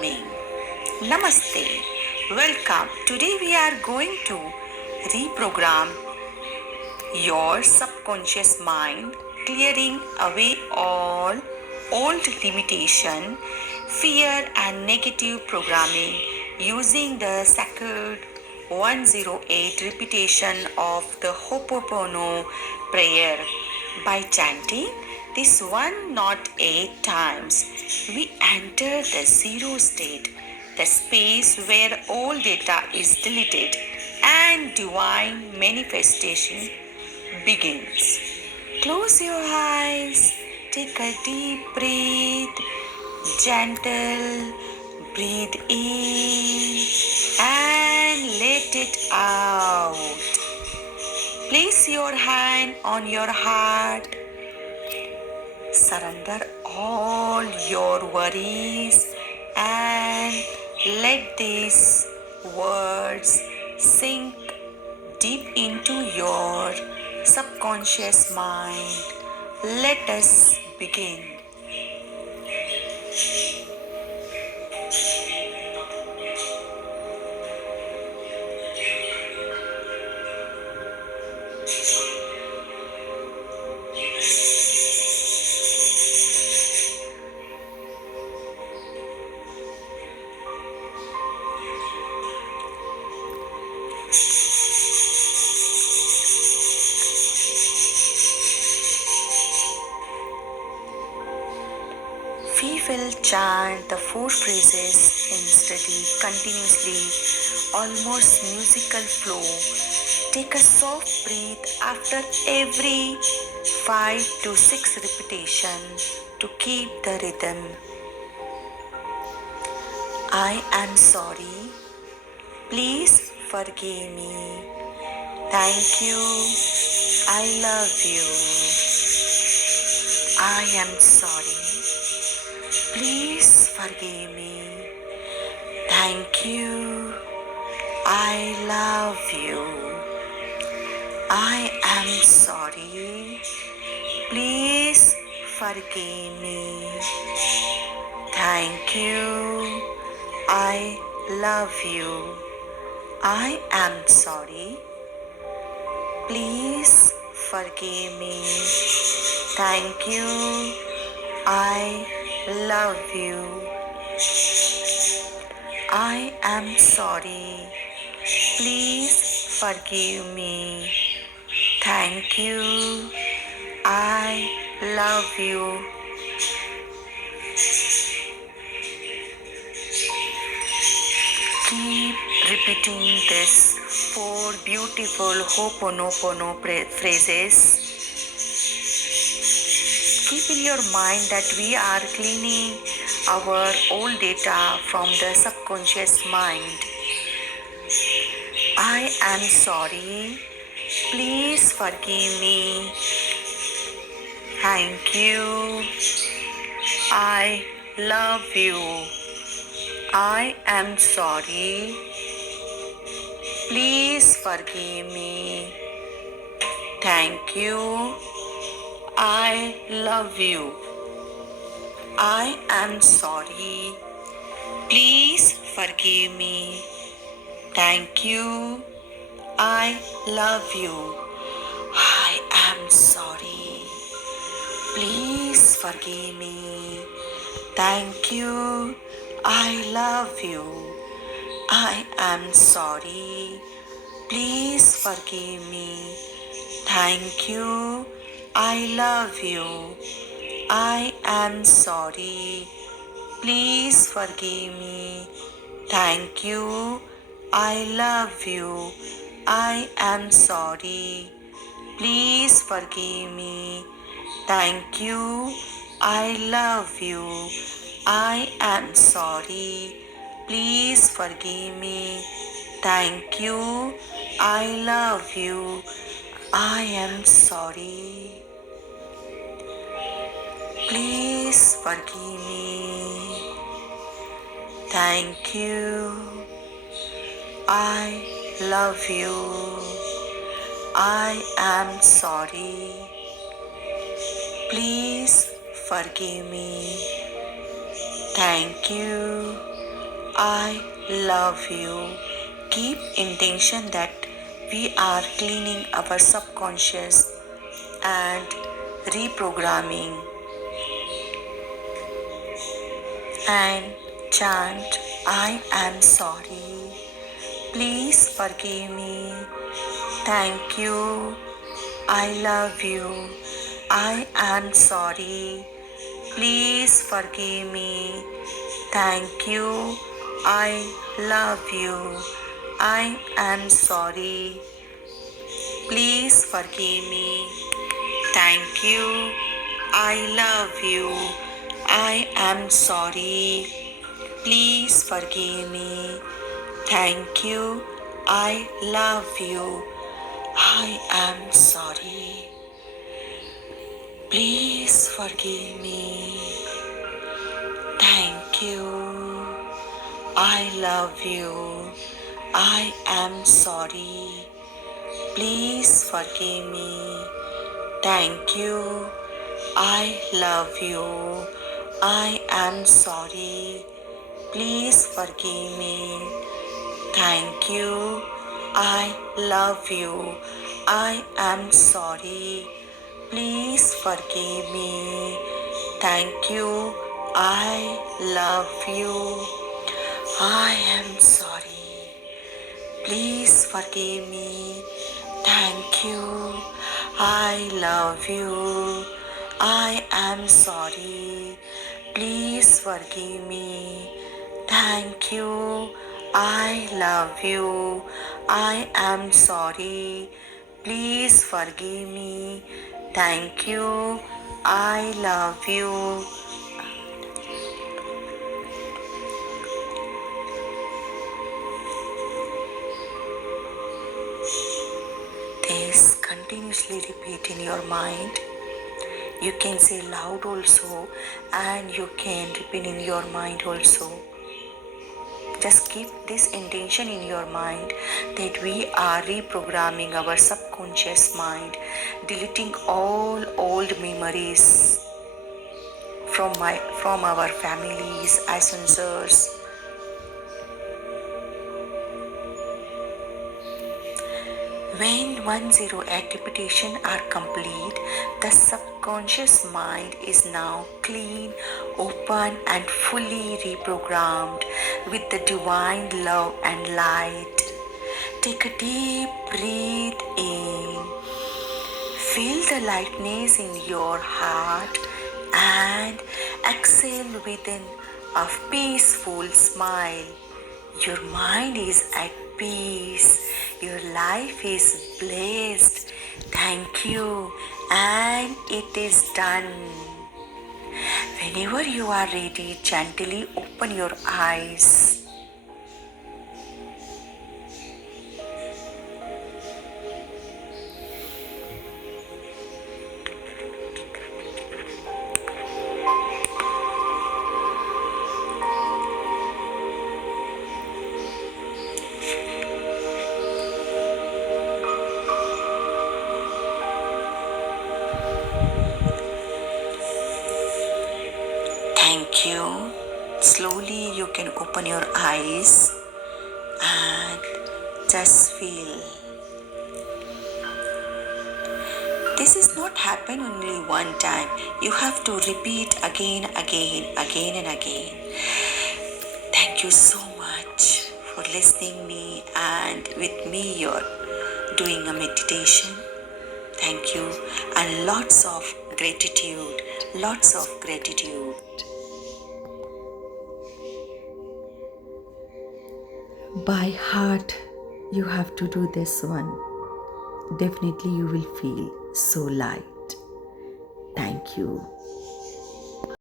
me. Namaste. Welcome. Today we are going to reprogram your subconscious mind, clearing away all old limitation, fear and negative programming using the sacred 108 repetition of the Ho'oponopono prayer. By chanting this 108 times, we enter the zero state, the space where all data is deleted and divine manifestation begins. Close your eyes, take a deep breath, gentle, breathe in and let it out. Place your hand on your heart. Surrender all your worries and let these words sink deep into your subconscious mind. Let us begin. We will chant the 4 phrases in steady, continuously, almost musical flow. Take a soft breath after every 5 to 6 repetitions to keep the rhythm. I am sorry. Please forgive me. Thank you. I love you. I am sorry. Please forgive me. Thank you. I love you. I am sorry. Please forgive me. Thank you. I love you. I am sorry. Please forgive me. Thank you. I love you. I am sorry. Please forgive me. Thank you. I love you. Keep repeating this 4 beautiful Ho'oponopono phrases. Keep in your mind that we are cleaning our old data from the subconscious mind. I am sorry. Please forgive me. Thank you. I love you. I am sorry. Please forgive me. Thank you. I love you. I am sorry. Please forgive me. Thank you. I love you. I am sorry. Please forgive me. Thank you. I love you. I am sorry. Please forgive me. Thank you. I love you. I am sorry. Please forgive me. Thank you. I love you. I am sorry. Please forgive me. Thank you. I love you. I am sorry. Please forgive me. Thank you. I love you. I am sorry. Please forgive me. Thank you. I love you. I am sorry. Please forgive me. Thank you. I love you. Keep intention that we are cleaning our subconscious and reprogramming, and chant, I am sorry. Please forgive me. Thank you. I love you. I am sorry. Please forgive me. Thank you. I love you. I am sorry. Please forgive me. Thank you. I love you. I am sorry. Please forgive me. Thank you. I love you. I am sorry. Please forgive me. Thank you. I love you. I am sorry. Please forgive me. Thank you. I love you. I am sorry. Please forgive me. Thank you. I love you. I am sorry. Please forgive me. Thank you. I love you. I am sorry. Please forgive me. Thank you. I love you. I am sorry. Please forgive me. Thank you. I love you. I am sorry. Please forgive me. Thank you. I love you. This continuously repeat in your mind. You can say loud also, and you can repeat in your mind also. Just keep this intention in your mind that we are reprogramming our subconscious mind, deleting all old memories from our families, ancestors. When 108 repetitions are complete, the subconscious mind is now clean, open, and fully reprogrammed with the divine love and light. Take a deep breath in. Feel the lightness in your heart and exhale within a peaceful smile. Your mind is at peace. Your life is blessed. Thank you. And it is done. Whenever you are ready, gently open your eyes. Thank you. Slowly you can open your eyes and just feel. This is not happen only one time. You have to repeat again and again. Thank you so much for listening me, and with me you're doing a meditation. Thank you, and lots of gratitude. By heart, you have to do this one. Definitely you will feel so light. Thank you.